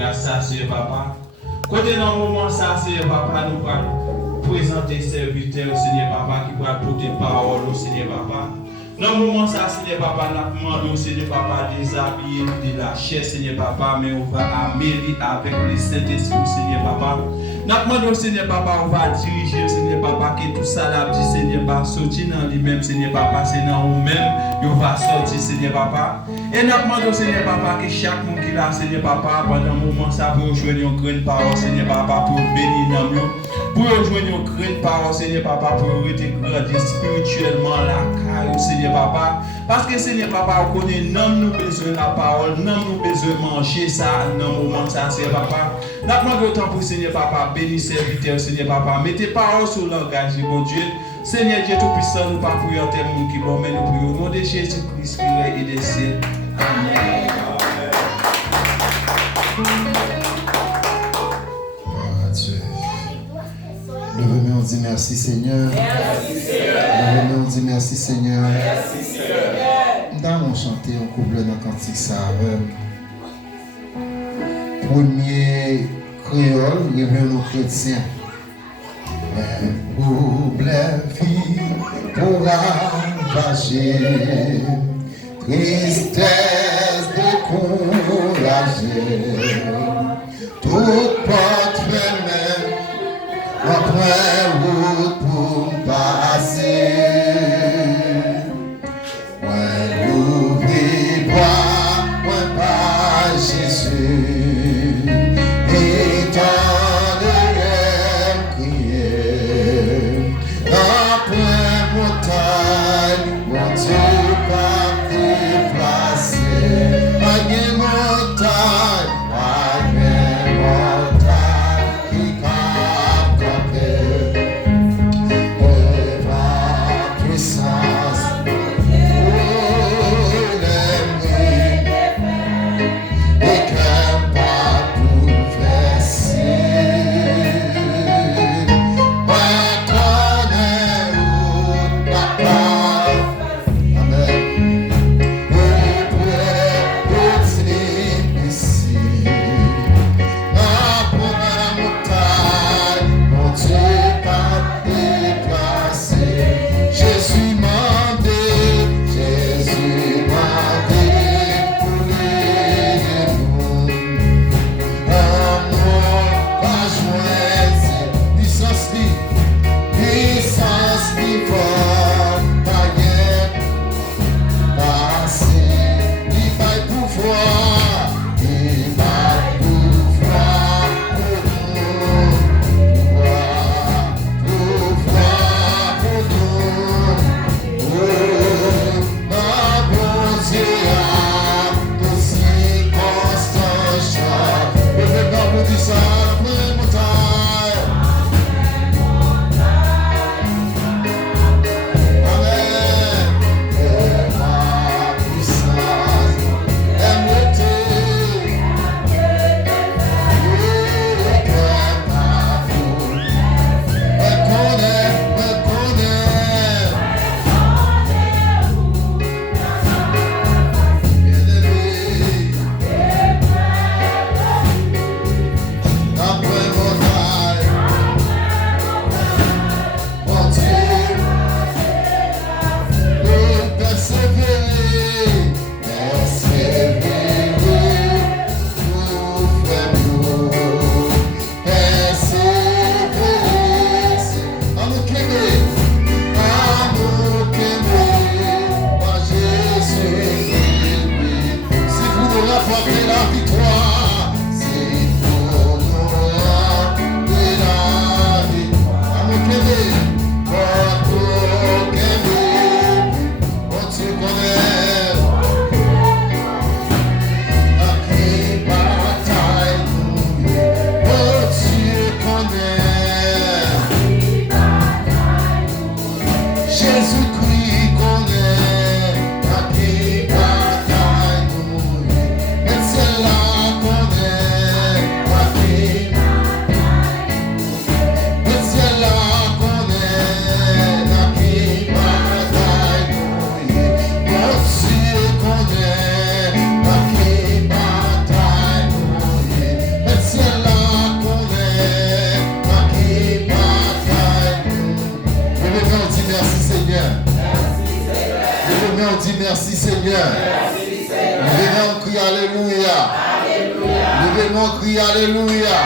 grâce à Seigneur Papa. Côté dans le moment, ça, Seigneur Papa, nous allons présenter serviteurs, Seigneur Papa, qui va porter parole au Seigneur Papa. Dans le moment, ça, Seigneur Papa, nous demandons, Seigneur Papa, déshabiller de la chair, Seigneur Papa, mais on va améliorer avec le Saint-Esprit, Seigneur Papa. Nous demandons, Seigneur Papa, on va diriger, Seigneur Papa, que tout ça, là, dit, Seigneur Papa, sortir dans lui-même, Seigneur Papa, c'est dans nous-mêmes, on va sortir, Seigneur Papa. Et nous demandons, Seigneur Papa, que chaque monde qui l'a, Seigneur Papa, pendant un moment, ça va rejoindre une grande parole, Seigneur Papa, pour bénir dans nous. Pour rejoindre une grande parole, Seigneur Papa, pour grandir spirituellement la caille, Seigneur Papa. Parce que Seigneur Papa, on connaît, nous besoin de la parole, nous besoin de manger ça dans le moment, ça, Seigneur Papa. Nous demandons autant pour Seigneur Papa, bénis serviteur, Seigneur Papa. Mettez parole sur le langage, mon Dieu. Seigneur Dieu Tout-Puissant, nous pas prions tel monde qui bon, mais nous prions au nom de Jésus-Christ qui est des cieux. Amen. Levez-moi, on dit merci Seigneur. Merci Seigneur. Levez-moi, on dit merci Seigneur. Merci Seigneur. Nous allons chanter un couplet dans le cantique ça. Premier créole, réveillons nos chrétiens. Couplet vie pour ravager, tristesse décourager, toute porte fermée. Après route pour passer, ouais, l'oublie pas, ouais, pas Jésus, et t'en de crier, après montagne, mon Dieu pas déplacer, pas de montagne, pas de montagne. Pas Seigneur. Levez-nous, crie Alléluia. Levez-nous, crie Alléluia.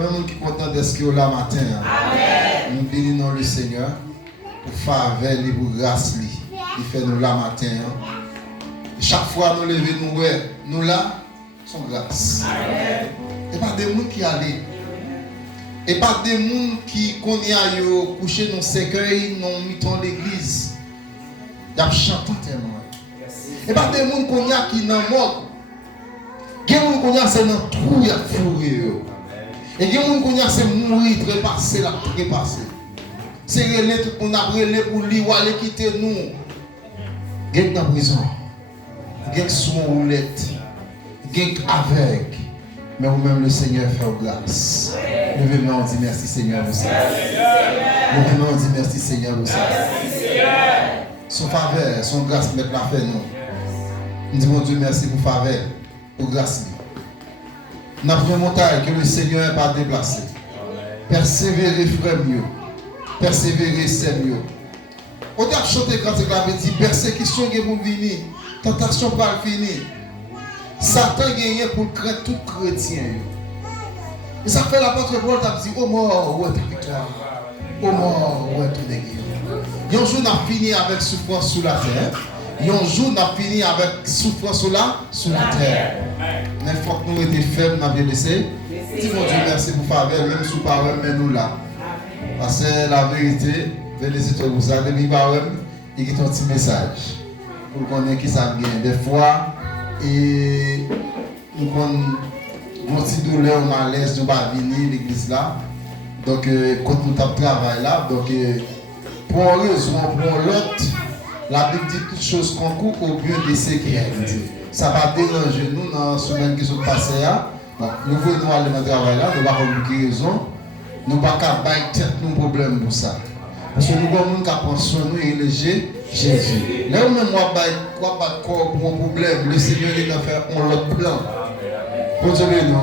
Nous qui content de ce qu'il y a là matin. Nous bénissons le Seigneur pour faveur et pour grâce. Il fait nous là matin. Chaque fois nous levons nous là, son grâce. Et pas des gens qui allaient. Et pas des gens qui connaissent coucher dans le cercueil, dans miton l'église. Ils ont chanté tellement. Et pas des gens qui sont morts. Il y a des gens qui sont dans le trou, ils ont fourré. Et il y a des gens qui sont mourir, trépasser, trépasser. C'est relais tout le monde a relais pour lui ou aller quitter nous. Il y a dans la prison. Il y a sous roulette. Il y a avec. Mais vous-même, le Seigneur fait grâce. Levez-moi, on dit merci Seigneur pour ça. Levez-moi, on dit merci Seigneur pour ça. Son faveur, son grâce, mettre la fait nous. Nous disons Dieu merci pour faveur, pour grâce. Nous avons une montagne que le Seigneur n'est pas déplacé. Persévérer, frère mieux. Persévérer, c'est mieux. On a chanté quand il avait dit persécution qui est pour venir, tentation pas finir. Satan gagné pour craindre tout chrétien. Et ça fait l'apôtre Paul t'a dit oh mort, ouais ta victoire. Oh mort, ouais ton guérison. Un jour n'a fini avec souffrance sous la terre. Un jour n'a fini avec souffrance sous la terre. Mais il faut que nous étions faibles, nous avons laissé. Dis mon Dieu merci pour faveur, même sous parole, mais nous là. Parce que la vérité, venez tout vous ça, depuis parole, il y a un petit message. Pour qu'on ait qui ça gagne. Des fois, et nous avons une douleur, malaise, nous pas venir l'église là. Donc, quand nous travaillons là, donc, pour une raison, pour l'autre, la Bible dit toutes choses concourent au bien de ceux qui aiment Dieu. Ça va déranger nous dans la semaine qui sont passées. Donc, nous voulons aller dans le travail là, nous n'avons pas de raison. Nous ne pouvons pas faire nos problèmes pour ça. Parce que nous avons qui prend soin de nous et léger Jésus. Là où même moi, pour un problème, le Seigneur il a fait un autre plan. Pour te dire non,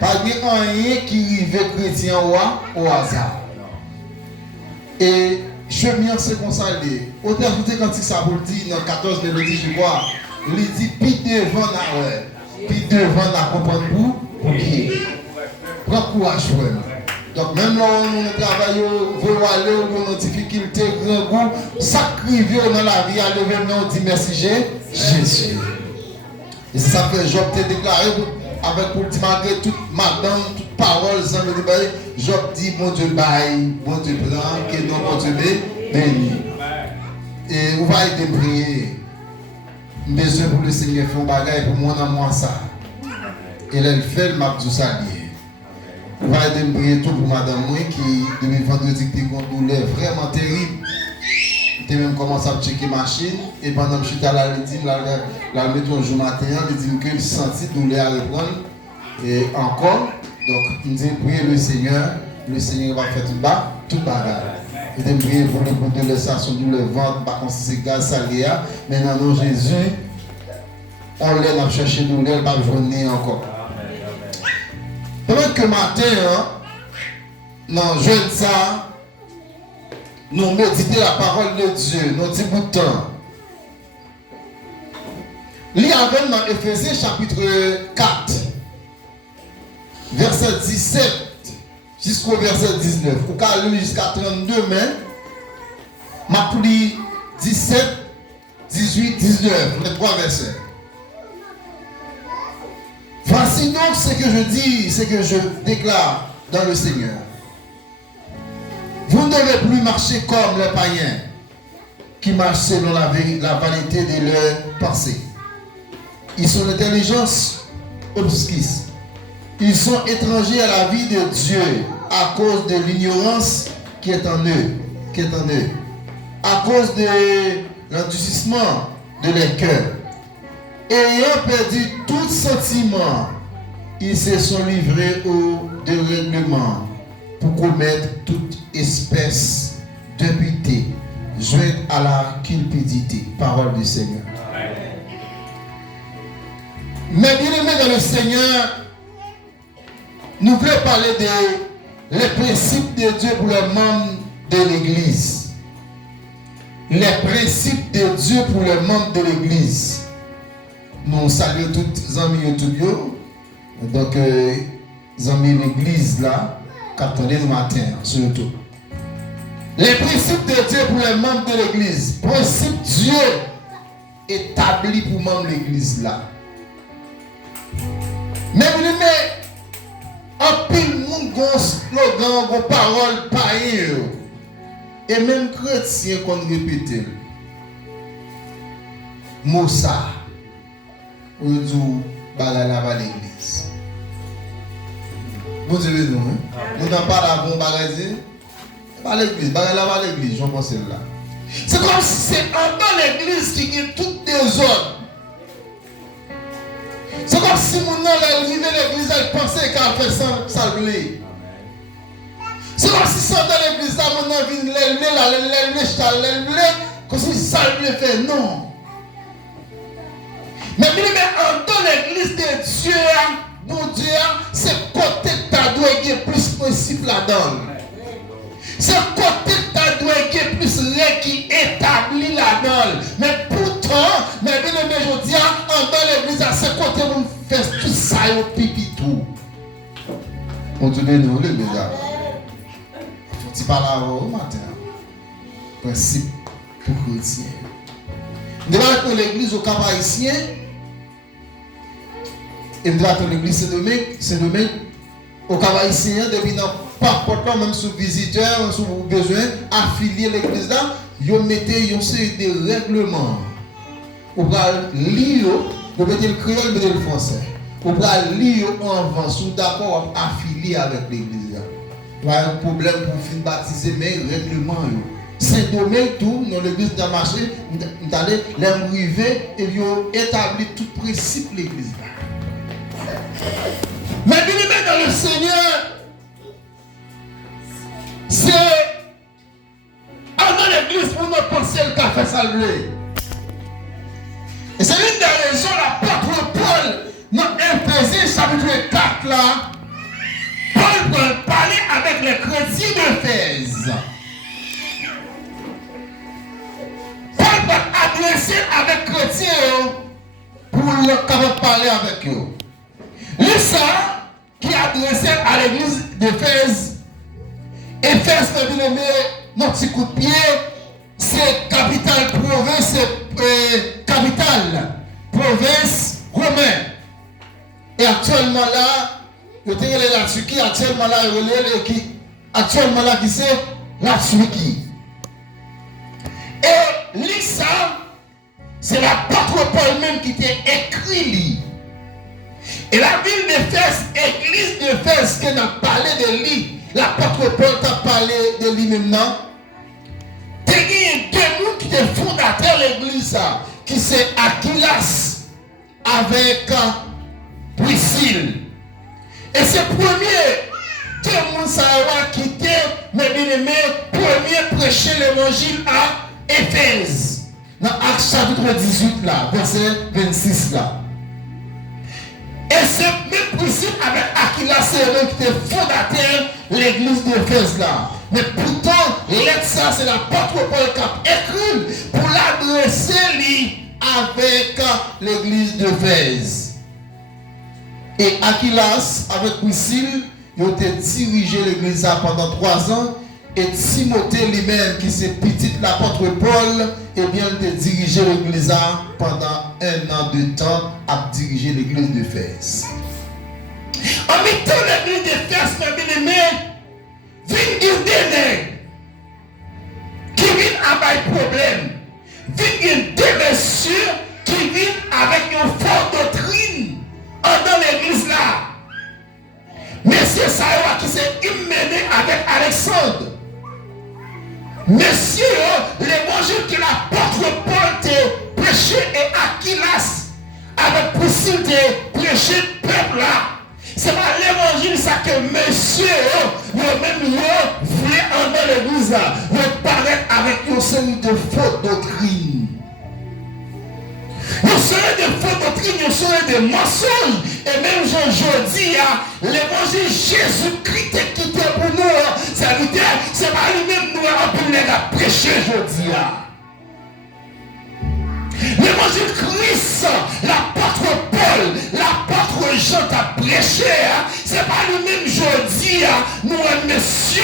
pas de rien qui arrive chrétien au hasard. Et je me suis consolé. Autant ajouter quand ça vous dit dans 14 mélodies, je vois, il dit puis devant la ouais, puis devant la comprendre pour qui. Prends courage pour elle. Donc même là où on travaille, on veut aller, on a des difficultés, grand goût, sacrifier dans la vie, à lever on dit merci Jésus. Et ça fait Job te déclaré avec pour dire malgré toute madame, toute parole, sans le débat, Job dit bon Dieu baille, bon Dieu prend, que non bon Dieu béni. Et vous va être prier. Besoin pour le Seigneur faire un bagage pour moi dans moi ça. Et là il fait le map du salier. Vous va être prier tout pour madame moi qui depuis vendredi qui a une douleur vraiment terrible. J'ai même commencé à checker ma machine et pendant que je suis allé dit la mettre un jour matin, il dit que je sentis douleur à reprendre et encore. Donc il dit prier le Seigneur va faire tout bagage. Et de prier pour le coup de l'essence sur le ventre, par contre c'est gaz salé. Mais dans le nom de Jésus, on l'a cherché douleur, pas venir encore. Pendant que matin, dans jeune ça, nous méditons la parole de Dieu, nous disons bout de temps. Il y avait dans Éphésiens chapitre 4, verset 17 jusqu'au verset 19. Vous pouvez lire jusqu'à 32, mais ma pris 17, 18, 19, les trois versets. Voici donc ce que je dis, ce que je déclare dans le Seigneur. Vous ne devez plus marcher comme les païens qui marchent selon la vanité de leurs pensées. Ils sont d'intelligence obscure. Ils sont étrangers à la vie de Dieu à cause de l'ignorance qui est en eux. À cause de l'endurcissement de leur cœur. Ayant perdu tout sentiment, ils se sont livrés au dérèglement pour commettre toute espèce d'impureté, jointe à la cupidité. Parole du Seigneur. Mais bien aimés dans le Seigneur, nous voulons parler des principes de Dieu pour les membres de l'Église. les principes de Dieu pour les membres de l'Église. Nous saluons tous les amis YouTube. Donc, les amis de l'Église là, qu'attendez le matin, surtout. Les principes de Dieu pour les membres de l'Église. Principe Dieu établi pour membres de l'Église là. Mais un pile monde gon slogan, gon parole païen. Et même chrétien qu'on répète. Moussa. Ou dit bagala à l'église. Vous savez nous, hein? Nous n'avons pas la bonne bagage. Pas l'église, bagala à l'église, j'en pense là. C'est comme si c'est dans l'église qui y a toutes des ordres. C'est comme si mon nom elle vivait l'église, elle pensait qu'elle fait ça blé. C'est comme si ça dans l'église, mon nom vient l'élever, comme si ça blé fait non. Mais dans l'église de Dieu, mon Dieu, c'est côté que tu dois avoir plus de principes là-dedans. C'est côté que tu dois avoir plus de règles qui établit là-dedans. Mais pourtant, mais bien aimé, je dis, dans l'église, c'est côté où on fait tout ça au pipi tout. On te dit, nous, l'église. Tu parles au matin. Principe pour chrétien. Nous devons être l'église au Cap haïtien. Et nous devons être l'église c'est demain. Au Cap haïtien, depuis par contre, même sous visiteur, sous besoin, affilier l'église là, vous mettez une série de règlements. Vous pouvez lire, vous mettez le créole, vous mettez le français. Vous pouvez lire en avant, sous d'accord, affilier avec l'église là. Il y a un problème pour finir baptiser, mais règlement. C'est domaine tout, dans l'église de marché, nous allons l'arriver et nous établir tout principe de l'église. Mais bien dans le Seigneur, c'est dans l'église pour nous penser le café salé. Et c'est l'une des raisons, l'apôtre Paul, dans Éphésiens chapitre 4 là, Paul va parler avec les chrétiens d'Éphèse. Paul va adresser avec les chrétiens pour parler avec eux. Le ça qui adressé à l'église d'Éphèse, Éphèse, mon petit coup de pied, c'est capitale province, capitale province romaine. Et actuellement là, je te relève la Turquie, actuellement là, actuellement là, qui c'est la Turquie. Et l'Issa, c'est l'apôtre Paul même qui t'a écrit. Et la ville d'Éphèse, l'église d'Éphèse, qui a parlé de lui, l'apôtre Paul t'a parlé de lui maintenant. Il y a deux gens qui étaient fondateurs de l'église, qui c'est Aquilas avec Priscille. Et c'est premier, tout le monde s'est quitté, mais bien aimé, premier prêcher l'évangile à Éphèse. Dans Actes chapitre 18 là, verset 26 là. Et c'est même Priscille avec Aquilas qui était fondateur de l'église d'Éphèse là. Mais pourtant, lettre ça, c'est l'apôtre Paul qui a écrit pour l'adresser avec l'église d'Éphèse. Et Aquilas, avec Priscille, ils ont dirigé l'église pendant 3 ans. Et Timothée lui-même, qui c'est petit l'apôtre Paul, eh bien, il a dirigé l'église pendant 1 an de temps à diriger l'église d'Éphèse. En même temps, l'église d'Éphèse, mes bien-aimés, vient des nègres qui viennent avec problème. Viennent des messieurs qui viennent avec une forte doctrine dans l'église là. Monsieur Saïwa qui s'est immédié avec Alexandre. Monsieur, l'évangile que l'apôtre Paul t'a prêché et Aquilas avec Priscille t'a prêché peuple là. C'est pas l'évangile ça que monsieur, même voulait en dans l'église là, paraître avec une série de fausses doctrines. Une série de fausses doctrines, une série de mensonges. Et même aujourd'hui, l'évangile Jésus-Christ qui était pour nous, c'est pas lui-même nous avons pu les prêcher aujourd'hui. L'évangile Christ, l'apôtre Paul, l'apôtre Jean t'a prêché, c'est pas le même jeudi, nous, messieurs,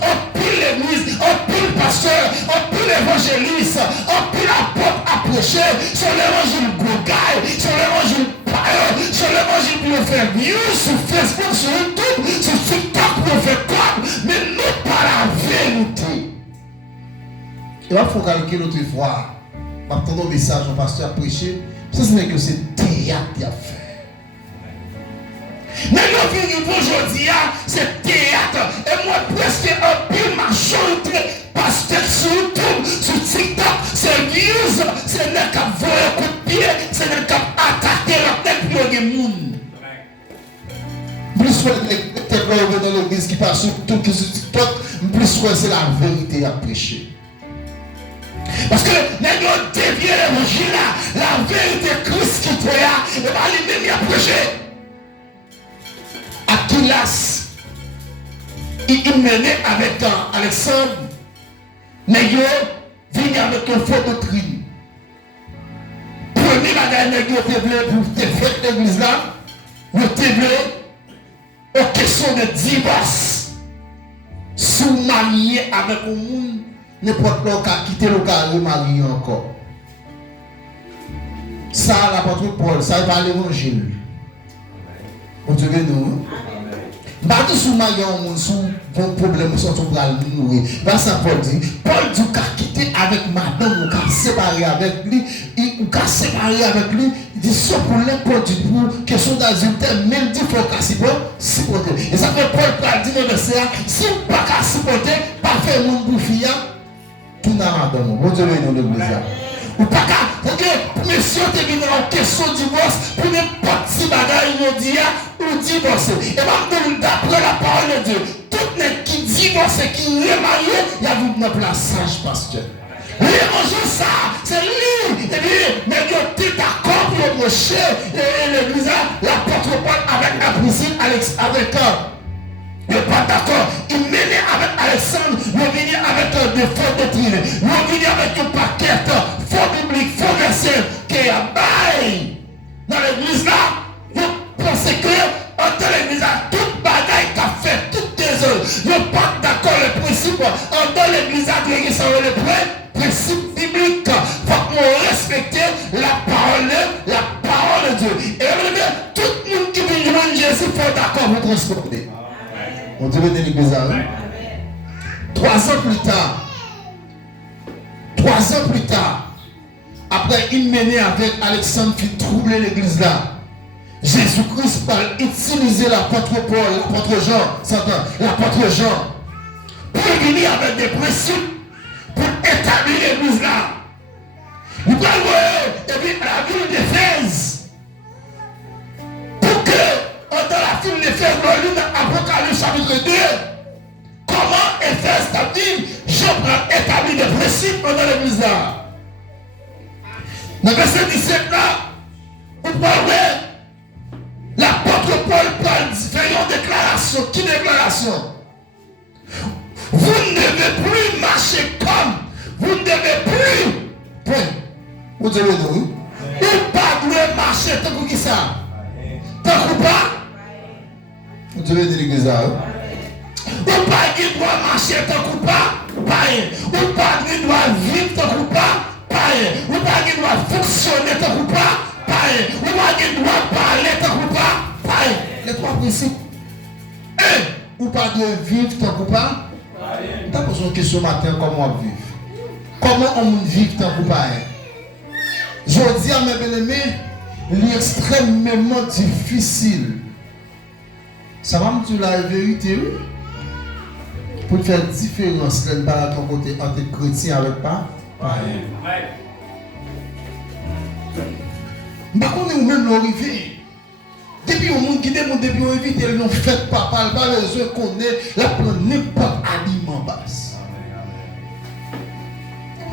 on pile l'église, on pile le pasteur, on pile l'évangéliste, on pile l'apôtre à prêcher sur l'évangile Google, sur l'évangile Païen, sur l'évangile pour faire mieux, sur Facebook, sur YouTube, sur TikTok pour faire comme, mais nous pas la vérité. Il va faut calculer l'autre fois. Maintenant, le message au pasteur a prêché, ça c'est que c'est théâtre qu'il a fait. Mais nous vivons aujourd'hui, c'est théâtre. Et moi, presque un peu majorité, pasteur sur YouTube, sur TikTok, c'est news, c'est le cap voler un coup de pied, c'est le cap attaquer la tête pour les gens. Plus soit les dans l'église qui passe sur tout que sur TikTok, plus soit c'est la vérité à prêcher. Parce que les gens déviennent l'évangile là, la vérité Christ qui était là, et bien lui-même il a prêché. Aquilas, il menait avec Alexandre, les gens viennent avec une fausse doctrine. Premier bagage, les gens étaient venus pour te faire l'église là, ils étaient venus aux questions de divorce, sous marié avec un monde. N'importe qui a quitté le cas, il marie encore. Ça, l'apôtre Paul, ça va l'évangile. Vous devez nous. Pas tout sous marié un monde, sous vos problèmes, sont tout pour mourir. Ça, Paul dit, Paul dit qu'il a quitté avec madame, ou qu'il a séparé avec lui, ou qu'il a séparé avec lui, il dit, sauf pour l'importe pour question d'adultère, même dit, il faut qu'il supporter. Et ça fait Paul dit dans le verset, si vous ne pouvez pas supporter, pas faire monde pour fille. Tout n'a pas de bon Dieu dans l'église. Ou pas que monsieur te venu en question de divorce pour n'importe si bagaille il dit ou divorcer. Et même d'après la parole de Dieu, tout n'est qui divorce et qui est marié, il y a vous dans place sage pasteur. L'évangile ça, c'est lui. Et puis, mais il est d'accord pour reprocher l'église, l'apôtre Paul avec la Priscille, avec il n'est pas d'accord. Il menait avec Alexandre, il venait avec des faux doctrines, il venait avec un paquet faux bibliques, faux versets qui est à bail. Dans l'église là, vous pensez que dans l'église là, toute bagaille qu'a fait, toutes des œuvres, vous n'êtes pas d'accord le principe. Dans l'église là, qui sont les principes bibliques. Il faut qu'on respecte la parole de Dieu. Et tout le monde qui vient de Jésus, il faut d'accord vous transporter. On devait de l'église. 3 ans plus tard, après il menait avec Alexandre qui troublait l'église là, Jésus-Christ parle utiliser l'apôtre Paul, l'apôtre Jean, pour venir avec des principes pour établir l'église là. Vous pouvez voir, et puis à la ville d'Éphèse, pour que dans la ville d'Éphèse, dans Apocalypse chapitre 2, comment Éphèse t'a dit, Jean établit des principes dans l'église là. Dans le verset 17 là, vous pouvez voir, l'apôtre Paul fait une déclaration. Quelle déclaration? Vous ne devez plus marcher comme, vous ne devez plus, point. Vous devez nous, ou pas devez marcher tant que ça. Tant que pas, vous devez de l'église là. Ou pas qui doit marcher tant que pas, ou pas qui doit vivre tant que pas, ou pas qui doit fonctionner tant que pas, ou pas qui doit parler tant que pas. Les 3 principes. 1. Ou pas de vivre tant que pas. T'as posé une question matin, comment on vit? Comment on vit tant que pas? Je dis à mes bien-aimés, il est extrêmement difficile. Ça va me dire la vérité, oui? Pour faire différence, là, de ton côté, entre chrétien avec pas. Mais on est même arrivé. Depuis au monde qui demande depuis on évite ils n'ont fait pas besoin qu'on ait la prendre n'importe aliment basse.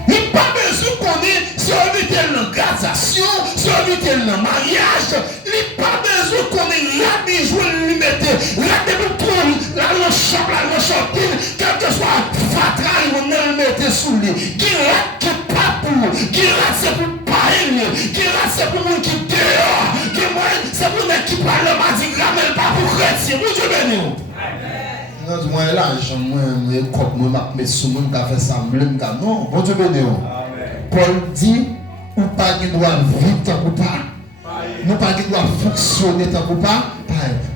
Il n'y a pas besoin qu'on ait si on évite l'engagation, si on évite le mariage, il n'y a pas besoin qu'on ait la bijou lui mettre, la déboutoule, la chantine, quel que soit fatral, on le mettre sous lui. Qui est pas pour, qui est c'est pour pareil. Qui c'est pour nous qui dehors. C'est pour nous qui parlent le mardi grammaire pas pour chrétien. Vous Dieu béni. Non, moi l'argent, moi mais sous moi faire ça, non, bon Dieu béni. Paul dit, ou pas qui doit vivre tant ou pas. Nous pas qui doit fonctionner tant ou pas.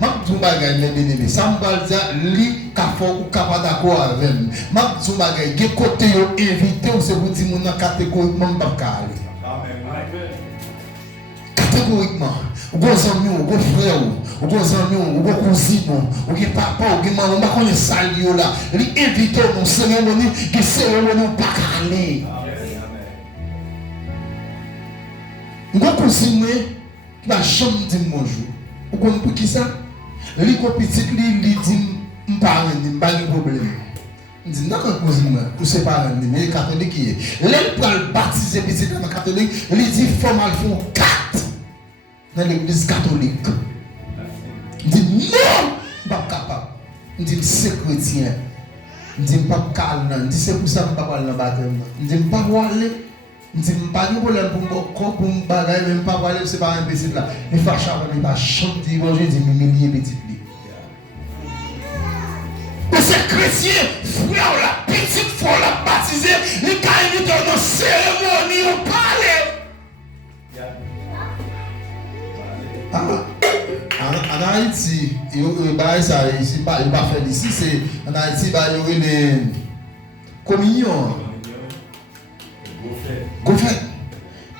M'a tout bagay mes bien-aimés. Ça me va dire li ka fort ou ka pas d'accord avec. M'a tout bagay qui côté yo invité ou c'est pour dire mon catégoriquement pas aller. Catégoriquement. Ou gros ami ou gros frère ou gros ami ou gros cousin ou qui papa ou qui maman, on va connaître ça là. Li invité mon cérémonie, qui cérémonie pas aller. Mon cousin qui va jamais dire bonjour. Vous comprenez pour qui ça? Les petit li dit m'parle ni pas de problème. Il dit non cousin moi, ou c'est pas mais catholique qui est. Les pour baptiser petit dans catholique, il dit formal font 4 dans l'église catholique. Il dit non, pas capable. Il dit c'est chrétien. Il dit pas calme, il dit c'est pour ça que pas parler dans baptême. Il dit pas aller. Je ne dis pas de problème pour me bagailler, même pas parler, c'est pas un petit là. Les fâches avant, ils vont chanter, ils vont dire, m'humilier petit lit. Mais c'est chrétien, frère, la petite fois, la baptisé, les gars, ils dans nos cérémonies, on parle. En Haïti, il y a ça, ici, il va faire ici, c'est en Haïti, il y a les communions. Goufet.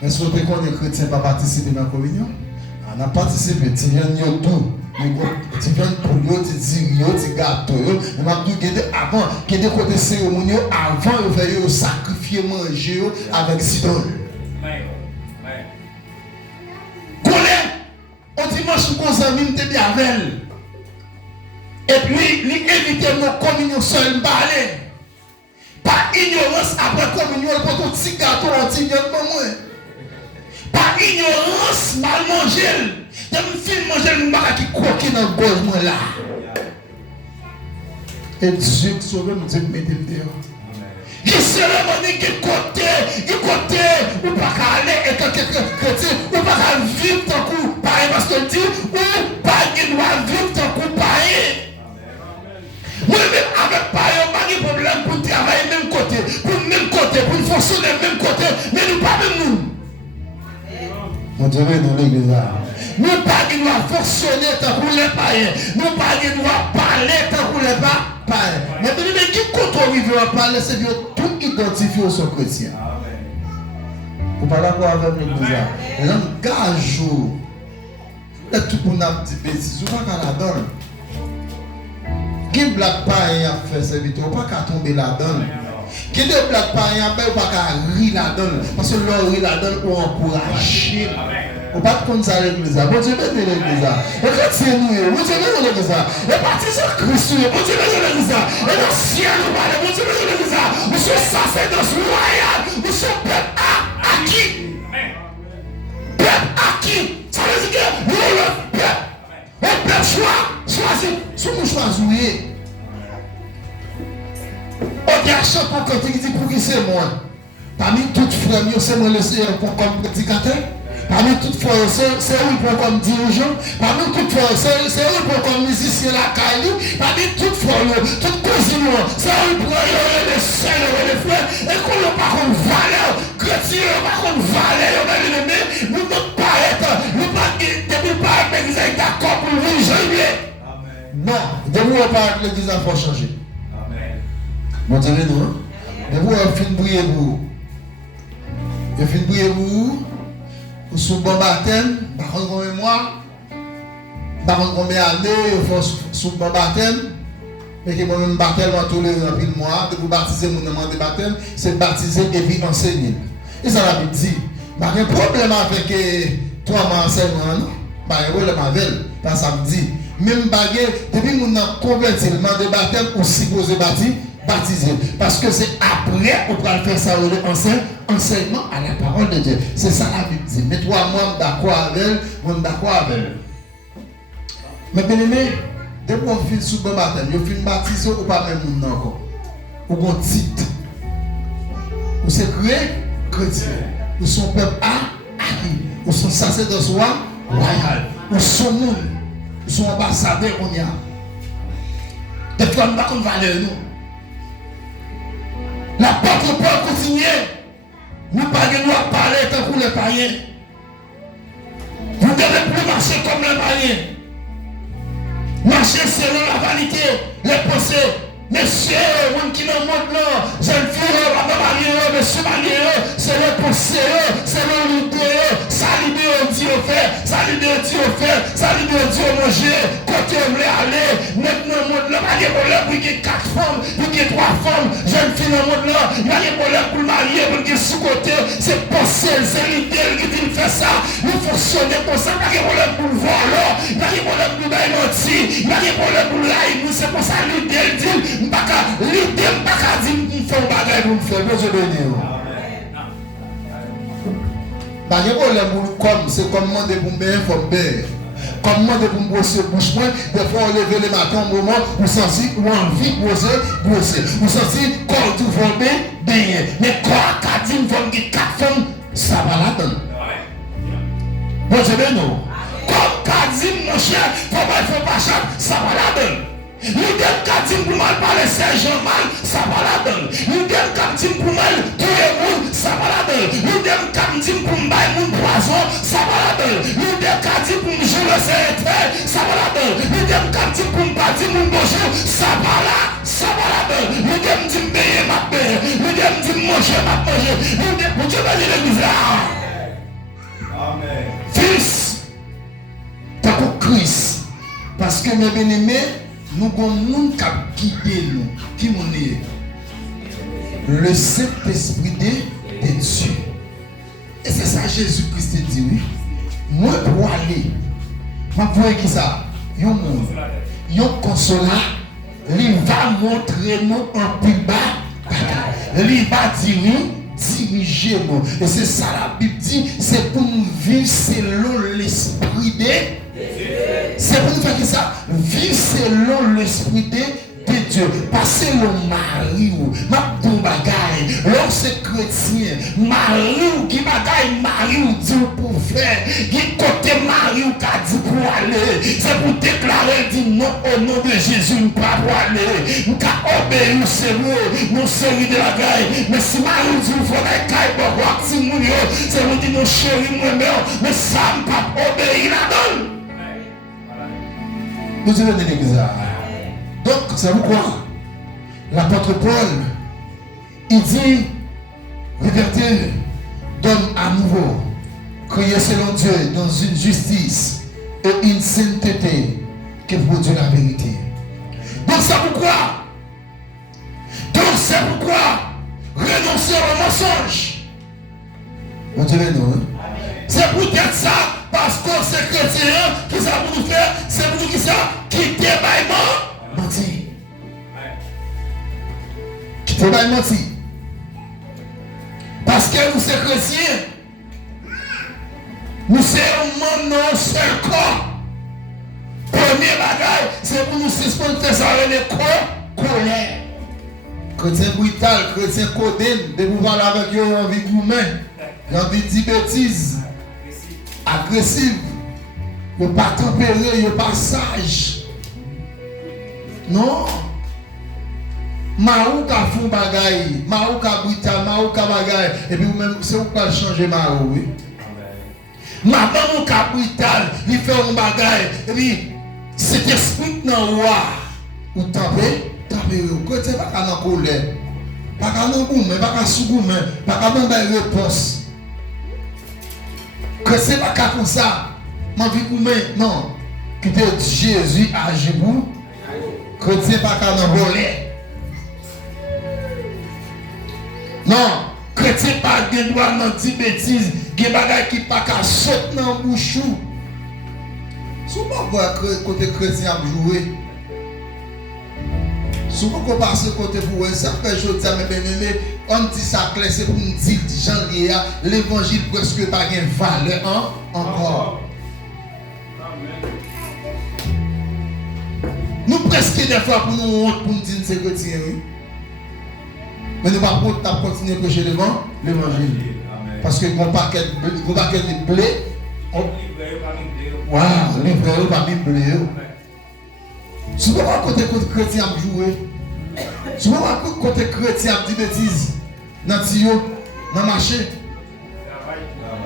Mais si vous avez des chrétiens pas participer dans la communion, on a participé, tu viens de tout. Tu viens pour eux, tu dis, tu gâteau. Mais avant, qu'il y ait des côtés cérémoniaux, avant, il fallait sacrifier, manger avec Sidon. On dimanche, nous avons mis des avec. Et puis, il évite nos communions seules balais. Par ignorance après communion, il faut un petit gâteau, un petit gâteau pour moi. Par ignorance, mal manger. Je me fais manger le maca qui croque dans le gorge moi là. Et Dieu qui sauve nous dit mettez le dehors. Il cérémonie qui côté, ou pas qu'à aller et tant que chrétien, ou pas qu'à vivre ton coup, pareil parce que dit, ou pas qu'il doit vivre ton coup, pareil. Moi-même, avec pareil, on n'a pas de problème pour travailler même côté, pour fonctionner même côté, mais nous pas même nous. Mon Dieu, dans l'église là. Nous pas qui doit fonctionner tant pour les païens. Nous pas qui doit parler tant pour les païens. Mais qui compte arriver à parler, c'est que tout identifié au son chrétien. Vous parlez quoi avec l'église là? Langage, tout pour nous petit bêtise, vous pas qu'à la donne. Qui blague païen a fait serviteur, pas qu'à tomber la donne. Qui de blague païen, pas qu'à rire la donne. Parce que l'on rit la donne pour encourager. On pas comme ça l'église. Bon Dieu bénit l'église. Et quand c'est nous, bon Dieu bénit l'église. Et parti sur Christ, bon Dieu bénit l'église. Et dans le ciel, nous parlons, bon Dieu bénit l'église. Nous sommes sacerdoce royale. Nous sommes peuple acquis. Peuple acquis. Ça veut dire que nous, le peuple, le peuple choisi. Si nous choisissons, on dit à chaque fois quand il dit pour qui c'est moi. Parmi toutes les frères, c'est moi le Seigneur comme prédicateur. Parmi toutes les frères, c'est eux pour comme dirigeant. Parmi toutes les frères, c'est eux pour comme musicien la caille. Parmi toutes les frères, toutes les cousines, c'est eux pour les sœurs et les frères. Et qu'on n'a pas comme valeur, chrétien, pas comme valeur, nous ne pas être, nous ne pas être d'accord pour vous jamais. Non, de vous on parle de l'église, il faut changer. Bon Dieu, nous, de vous on finit de briller vous. Je finis de briller vous. Ou sous bon baptême, par contre combien de mois, par contre combien d'années, il faut sous bon baptême, mais que moi-même baptême en tous les mois, de vous baptiser mon nom de baptême, c'est baptiser et puis enseigner. Et ça la Bible dit, il n'y a pas de problème avec toi m'enseignement, non? Pas de problème avec elle, parce que ça me dit, même baguette, depuis que nous avons converti le nom de baptême, on suppose baptiser. Parce que c'est après qu'on va faire ça enseignement à la parole de Dieu. C'est ça la Bible dit. Mais toi, moi, d'accord avec elle, moi, d'accord avec elle. Mais bien aimé, depuis qu'on finit sous le baptême, on finit baptiser ou pas même nous encore. Ou qu'on titre. Ou c'est chrétien. Ou son peuple Ou son sacerdoce royal. Ou son monde. Ou son ambassadeur on y a. Des fois, nous ne avons pas valeur nous. L'apôtre Paul continue. Nous ne pouvons pas parler tant que les païens. Vous ne devez plus marcher comme les païens. Marcher selon la vanité, les pensées. Messieurs, vous qui dans le monde là, jeunes filles, madame mariée, monsieur marié, c'est le pensée, c'est le l'idée, ça l'idée Dieu fait, ça l'idée Dieu fait, ça l'idée Dieu manger, côté on veut aller, maintenant le monde là, il y a des problèmes pour qu'il y ait 4 femmes, pour qu'il y ait 3 femmes, jeunes filles dans le monde là, il y a des problèmes pour le marier, pour qu'il y ait sous-côté, c'est pensée, c'est l'idée qui dit faire ça, nous fonctionnons comme ça, il y a des problèmes pour le voir là, il y a des problèmes pour le mentir, il y a des problèmes pour l'aïe, c'est pour ça l'idée dit. L'idée m'baka dit m'font bagay pour m'faire besoin de nous. Pas de problème comme c'est comme demander pour me faire faut me comme demander pour me brosser bouche moi des fois on lever le matin au moment où sentir ou envie brosser ou sentir corps tout formé bien mais corps qu'a dit m'font 4 femmes ça va la donne. Bon je vais nous comme qu'a dit mon cher faut pas chaque ça va la donne. L'idée qu'a dit pour mal parler Saint-Jean mal, ça va la donne. L'idée qu'a dit pour mal tuer le monde, ça va la donne. L'idée qu'a dit pour mal mon poison, ça va la donne. L'idée qu'a dit pour me jouer le Saint-Esprit, ça va la donne. L'idée qu'a dit pour me pas dire mon bonjour, ça va la donne. L'idée me dit me payer ma paye. L'idée me dit manger ma manger. L'idée pour Dieu va dire l'église là. Amen. Fils, t'as pour Christ. Parce que mes bien-aimés, nous avons un monde qui a guidé nous. Qui nous est le Saint-Esprit de Dieu. Et c'est ça Jésus-Christ dit, oui. Moi, pour aller, moi, pour qui ça? Il y a un monde, il y a un consolat, il va montrer nous un plus bas. Il va diriger nous. Et c'est ça la Bible dit, c'est pour nous vivre selon l'Esprit de Dieu. C'est pour nous faire que ça, vivre selon l'Esprit de Dieu, pas selon mari ou ma bon bagaille, lorsque chrétien, mari ou qui bagaille, mari ou dit pour faire, qui côté mari ou qui dit pour aller, c'est pour déclarer, dit non au nom de Jésus, nous pas pour aller, nous pas obéir, c'est nous série de la gaille, mais si mari ou dit il faut que caille pour voir si nous, c'est pour dire nos chéris, mais ça ne pas obéir la donne. Nous sommes dans l'église. Donc, c'est pourquoi l'apôtre Paul, il dit, liberté d'homme à nouveau, créé selon Dieu dans une justice et une sainteté qui produit la vérité. Donc, c'est pourquoi renoncer au mensonge. Bon Dieu, non. C'est peut-être ça, parce que c'est chrétien qui ça pour nous faire, c'est pour nous qui ça, quitter baillement, mentir. Quitter baillement mentir. Parce que nous sommes chrétiens, nous sommes un seul corps. Premier bagage, c'est pour nous suspendre ça les colère. Chrétien brutal, chrétien codé, de vous parler avec eux, envie de gourmet, envie de dire bêtises. Agressif, il n'est pas tempéré, il n'est pas sage. Non. Marou ka font bagaille, marou ka brutal, marou ka bagaille, et puis vous-même, c'est vous qui changer marou, oui. Madame ka brutal, il fait un bagaille, et puis cet esprit dans roi, ou tempéré, côté pas qu'à en colère, pas qu'à en gourmet, pas qu'à sous-gourmet, pas qu'à en réponse. Que c'est pas comme ça, ma vie pour moi, non. Que Jésus a Jébou, que c'est pas qu'à en voler. Non, chrétien pas de droit dans des bêtises, des bagages qui pas qu'à sauter dans le bouchou. Souvent, voir côté chrétien a joué. Souvent, qu'on passe côté pour eux, ça fait chose, ça m'a bien aimé. On dit ça clair, c'est pour nous dire, Jean-Léa, l'évangile presque pas de valeur encore. Nous presque des fois pour nous honte pour nous dire que c'est chrétien, oui. Mais nous ne pas continuer à prêcher l'évangile. Parce que mon paquet de blé, Waouh, les frères, pas Bible. Tu peux pas côté chrétien jouer. Tu peux pas côté chrétien dit bêtises. Dans tio, dans marché,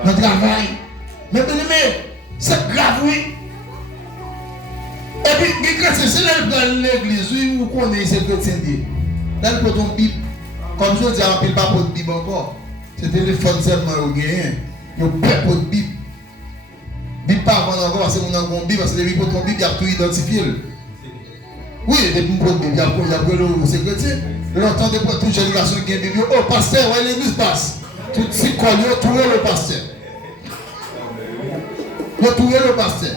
dans le travail. Mais bien aimé, c'est grave, oui. Et puis, les chrétiens, c'est là dans l'église, oui, vous connaissez ces chrétiens. Là, le ton Bible, comme je dis, on ne peut pas pour Bible encore. C'est téléphone seulement au gain. Il n'y a pas de Bible. Bible pas avant encore parce que mon avons Bible, parce que les ton Bible, il y a tout identifié. Oui, les Bible, il y a le secrétaire. L'entend de toute génération qui a Bible. Oh, pasteur, ouais, l'église passe. Tout ce qu'on a trouvé le pasteur. Il a trouvé le pasteur.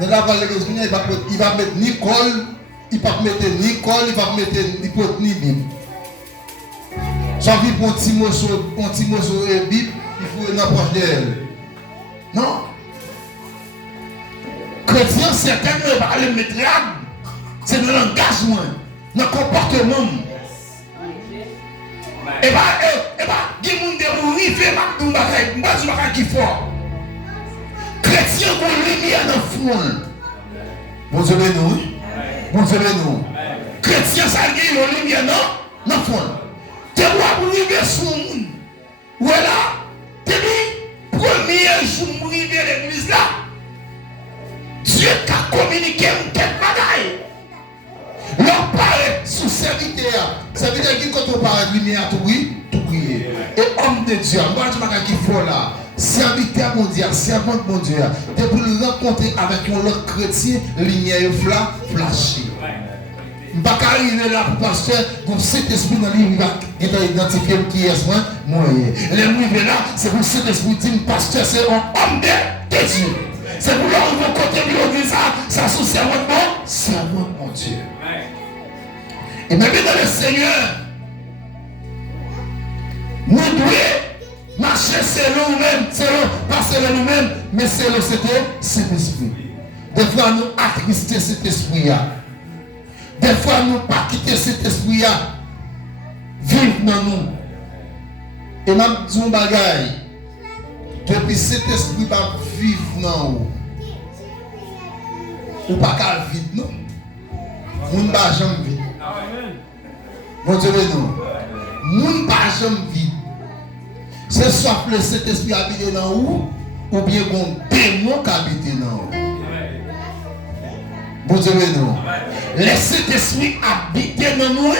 Mais là, l'église, il va mettre ni col, il va mettre ni col, il va mettre ni Bible. Soit vivre pour un petit morceau de Bible, il faut une approche d'elle. Non. Chrétien, certainement, il va le mettre là. C'est dans l'engagement, dans le comportement. Et bien, il y a des gens qui mourir, il y a des gens qui fort. Chrétien, il y a dans le fond. Bon Dieu, nous. Bon Dieu, nous. Chrétien, ça y est, il y a dans le fond. Tu vois, vous vivez sur le monde. Voilà. Tu dis, premier jour, vous vivez à l'église là. Dieu a communiqué avec quel bagaille. Leur paraît sous serviteur. Serviteur qui, quand on parle de lumière, tout brille. Et homme de Dieu, moi je ne sais pas là. Serviteur mondial, servante mondial. Tu peux le rencontrer avec un autre chrétien, lumière flashée. Je ne vais pas arriver là pour pasteur, pour cet esprit dans le livre, il va identifier qui est moi. Les livres là, c'est pour cet esprit dit, pasteur, c'est un homme de Dieu. C'est pour leur côté de l'église, ça sous servante mon Dieu. Et même dans le Seigneur, nous devons marcher selon nous-mêmes, pas selon nous-mêmes, mais selon cet esprit. Des fois, nous attrister cet esprit-là. Des fois, nous pas quitter cet esprit-là. Vivre dans nous. Et même si on bagaille, depuis cet esprit va vivre dans nous. Ou pas qu'à vivre, non? On ne va jamais vivre. Mon Dieu, non. Moun pas jamais vivre. C'est soit le Saint-Esprit habité dans vous, ou bien un démon qui habite dans vous. Mon Dieu, non. Le Saint-Esprit habite dans nous,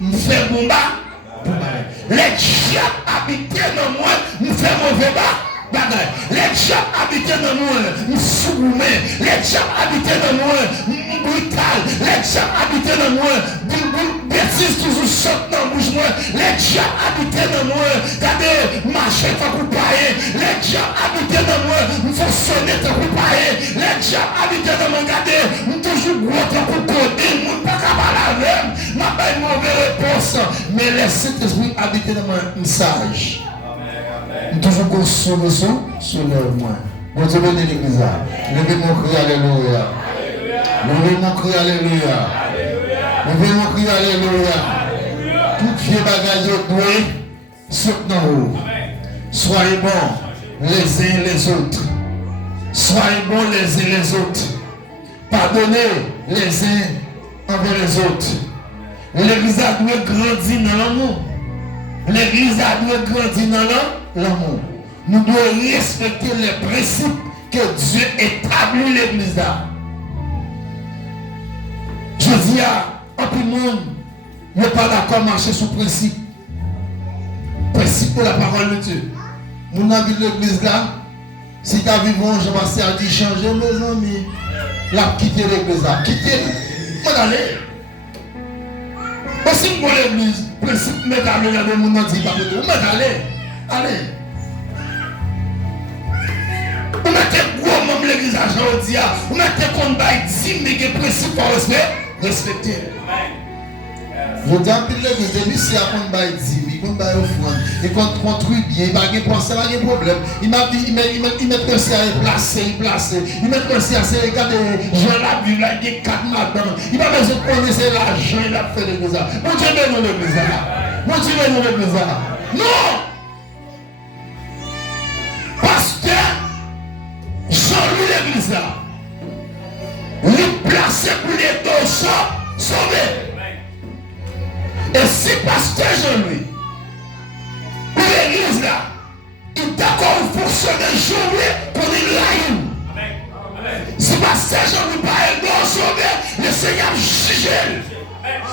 nous fait bon bas. Les diables habitent dans moi, nous fait mauvais bas. Les diables habitent dans nous, nous soumis. Les diables habitent dans nous, brutal. Les diables habitent dans nous, bêtise toujours saute dans la bouche. Les diables habitent dans nous, regardez, marcher tant pour payer. Les diables habitent dans nous, nous faut sonner tant pour payer. Les diables habitent dans nous, regardez, nous toujours gros tant pour coder. Nous ne pas capable la même, nous n'avons pas une mauvaise réponse. Mais les Saint-Esprit habitent dans moi, nous sage. Nous toujours qu'on solution sur leur moins. Bon Dieu béni l'église. Levez mon cri, alléluia. Levez mon cri, alléluia. Levez mon cri, alléluia. Tout vieux bagage doué, saute dans haut. Soyez bons les uns les autres. Soyez bons les uns les autres. Pardonnez les uns envers les autres. L'église a dû grandir dans l'amour. L'église a dû grandir dans l'amour. Nous devons respecter les principes que Dieu établit l'église là. Je dis à tout le monde, ne pas d'accord marcher sous principe. Principe de la parole de Dieu. Mon ami de l'église là, si tu as vu bon, je vais à dire changer mes amis. Là, quitter l'église là. Quitter. On va aller. Aussi pour l'église, principe mettre à l'heure de mon nom dit pas de tout. On va aller. Allez. On mettez gros membre l'église à Jean-Audia. On mettez qu'on baille 10 mais que principe pour respecter. Je dis à l'église, depuis si on baille 10 mais qu'on baille offrande, et qu'on construit bien, il va pas penser à un problème. Il m'a dit, il met pensé à placer. Il met pensé à se regarder, Jean l'a vu, là, il y a 4 matins. Il va besoin de connaître l'argent, il a fait l'église là. Mon Dieu, non l'église là. Mon Dieu, non l'église là. Non! Pasteur, il place pour les deux sauvés. Et si pasteur Jean-Louis, pour l'église là, il est d'accord pour fonctionner journée pour une laïne. Si pasteur Jean-Louis pas un bon sauvé, le Seigneur juge.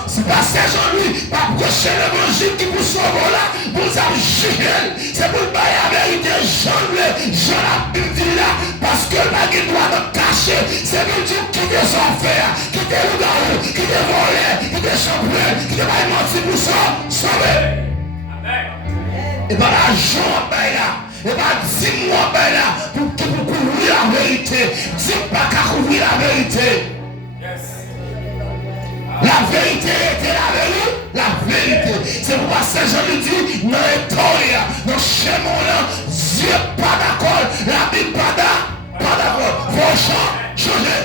Si pasteur Jean-Louis pas prêcher l'évangile qui vous sauve là, vous avez jugé. C'est pour le bail la vérité, Jean la Bible là, parce que la guide doit nous cacher. C'est pour dire qui te s'en faire, qui te loup qui te volé, qui te chambré, qui te va mentir pour ça, sauver. Et bien l'argent en bail là. Et bien dis-moi ben là, pour couvrir la vérité. Dis pas qu'à couvrir la vérité. La vérité était la vérité. C'est pourquoi Saint Jean lui dit, dans l'étoile, dans le chemin là, Dieu pas d'accord, la Bible pas d'accord. Faut changer.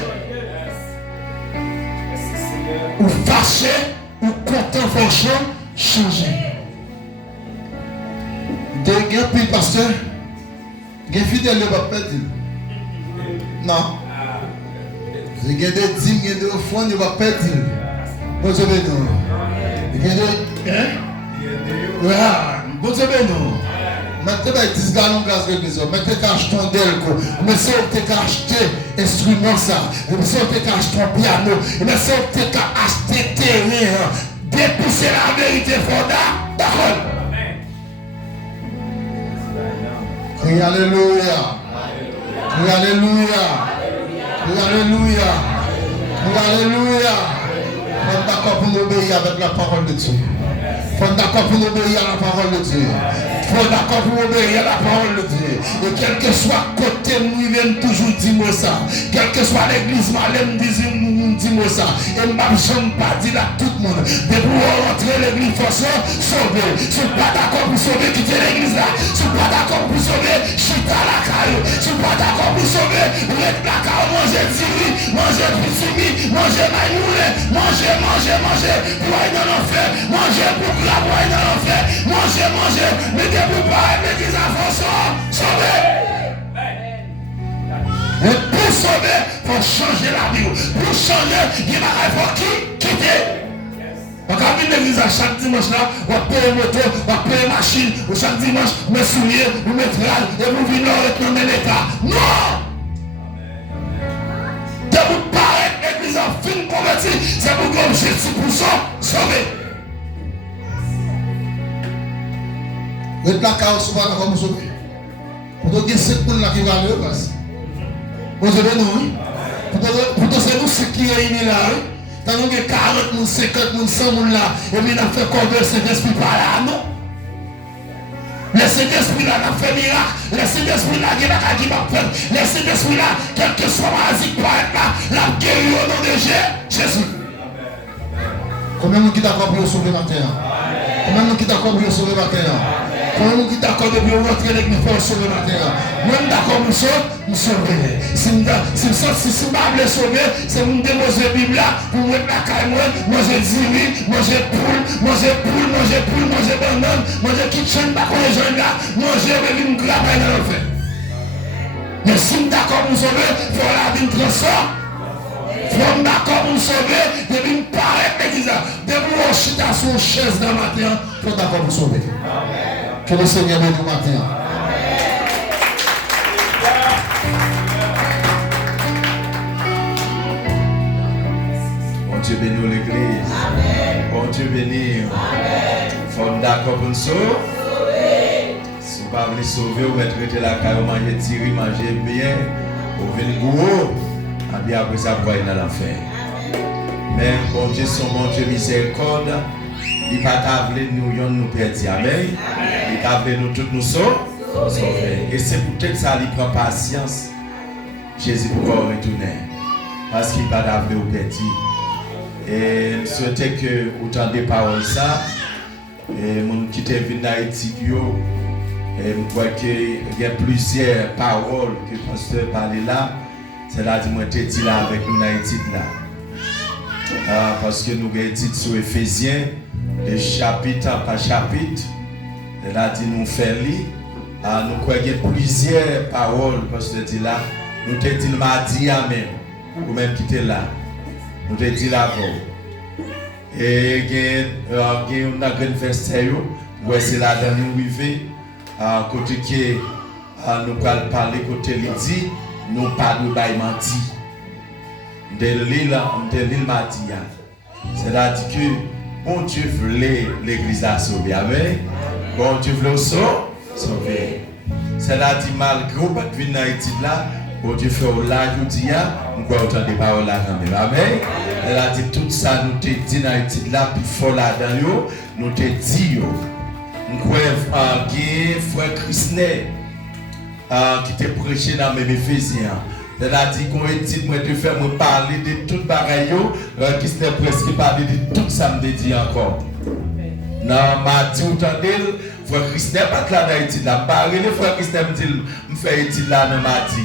Ou fâché, ou content, faut changer. Des puis pasteur, des fidèles ne va pas dire. Non. Des des dîmes, des offrandes ne va pas dire. Bon Dieu béni. Il y a des bon Dieu béni. Maintenant, il y a 10 gallons de gaz de l'église. Maintenant, il y a acheté un delco. Maintenant, il y a acheté un instrument. Maintenant, il y a acheté un piano. Maintenant, il y a acheté terrain. Dépousser la vérité fonda. D'accord. Crie Alléluia. Crie Alléluia. Crie Alléluia. Crie Alléluia. Faut d'accord pour nous obéir avec la parole de Dieu. Faut d'accord pour nous obéir à la parole de Dieu. Faut d'accord pour obéir à la parole de Dieu. Et quel que soit côté, nous viennent toujours dire ça. Quel que soit l'église, nous dis-moi ça. Et je ne vais pas dire à tout le monde. De pour rentrer l'église, il faut se sauver. Si vous n'êtes pas d'accord pour sauver, quittez l'église là. Si vous n'êtes pas d'accord pour sauver, chita la caillou. Si vous n'êtes pas d'accord pour sauver, reste la caillou, mangez diri, mangez pisumi, mangez maïmoulé, mangez, pour aller dans l'enfer, mangez pour grave, pour aller dans l'enfer, mangez, mettez pour pas, mettez à force, sauver. Et pour sauver, il faut changer la vie. Pour changer, il faut quitter. On va venir l'église à chaque dimanche là, on va payer moto, on va payer machine, ou chaque dimanche, on met souliers, on met trale, et vous venez dans l'État. Non! De vous paraître l'église en fin convertie, c'est pour que Jésus pour sauver. Vous êtes là, car vous souvent comme sauver. Pour que 5 personnes là qui vont aller, parce vous savez, nous, pour que c'est nous ce qui est réunis là, tant nous avons 40 50 100 là, et puis nous avons fait combien cet esprit par là, non? Le Saint-Esprit là, nous fait miracle. Le Saint-Esprit là, qui va faire. Le Saint-Esprit là, quel que soit maladie qui paraît là, la guérit au nom de Jésus. Combien de gens qui d'accord pour sauver matin? Combien de gens qui d'accord pour sauver matin? Combien de gens qui d'accord pour rentrer l'église pour sauver matin? Même d'accord pour sauver. Si je ne pas sauver, c'est pour me déposer la Bible là, pour mettre la caille, manger diri, manger poule, manger banane, manger kitchen, pas les gens là, manger une grappe dans le fait. Mais si je suis d'accord pour sauver, il faut la vie transforme. Il faut d'accord pour sauver, depuis me paraître l'église, depuis mon chita sur une chaise dans le matin, il faut d'accord pour sauver. Que le Seigneur bénisse le matin. Bon Dieu bénit l'église. Bon Dieu bénit. Faut d'accord pour nous sauver. Si vous ne pouvez pas sauver, vous mettez la caille, manger tiri, manger bien, vous venez gros. Et bien après ça, vous allez dans l'enfer. Mais bon Dieu, son bon Dieu miséricorde, il ne va pas nous perdre. Amen. Il va nous tous nous sauver. Et c'est peut-être ça qu'il prend patience. Jésus pourra retourner. Parce qu'il va pas vous perdre. Et je souhaitais que vous entendiez paroles ça. Et mon qui est venu dans Haïti, et je crois qu'il y a plusieurs paroles que le pasteur parlait là. C'est-à-dire que je suis là avec nous dans Haïti là. Parce que nous avons dit sur Éphésiens, de chapitre par chapitre, c'est-à-dire nous faisons lire. Nous croyons qu'il y a plusieurs paroles, parce que là, nous te dit mardi, amen. ou même qui était là. Nous te dit là avant. Et on a une verset, c'est là dans nous arriver, côté qui nous allons parler, côté dit, nous pas de bail menti. De l'île Matia. C'est-à-dire que bon Dieu voulait l'église à sauver. Amen. Bon Dieu voulait sauver. C'est-à-dire malgré que vous venez dans là, bon Dieu fait là, je dis, nous pouvons entendre des paroles là quand même. Amen. Elle a dit tout ça, nous te dit dans l'étude là, puis fort là dans nous te dit, nous croyons que frère Christner qui te prêché dans mes Éphésiens. Elle a dit qu'on est moi te faire me parler de tout bagaille qui s'est presque parlé de tout ça me dit encore. Non, m'a dit entendez frère Christner pas là dans l'étude là, parler le frère Christner me dit me faire étude là dans m'a dit.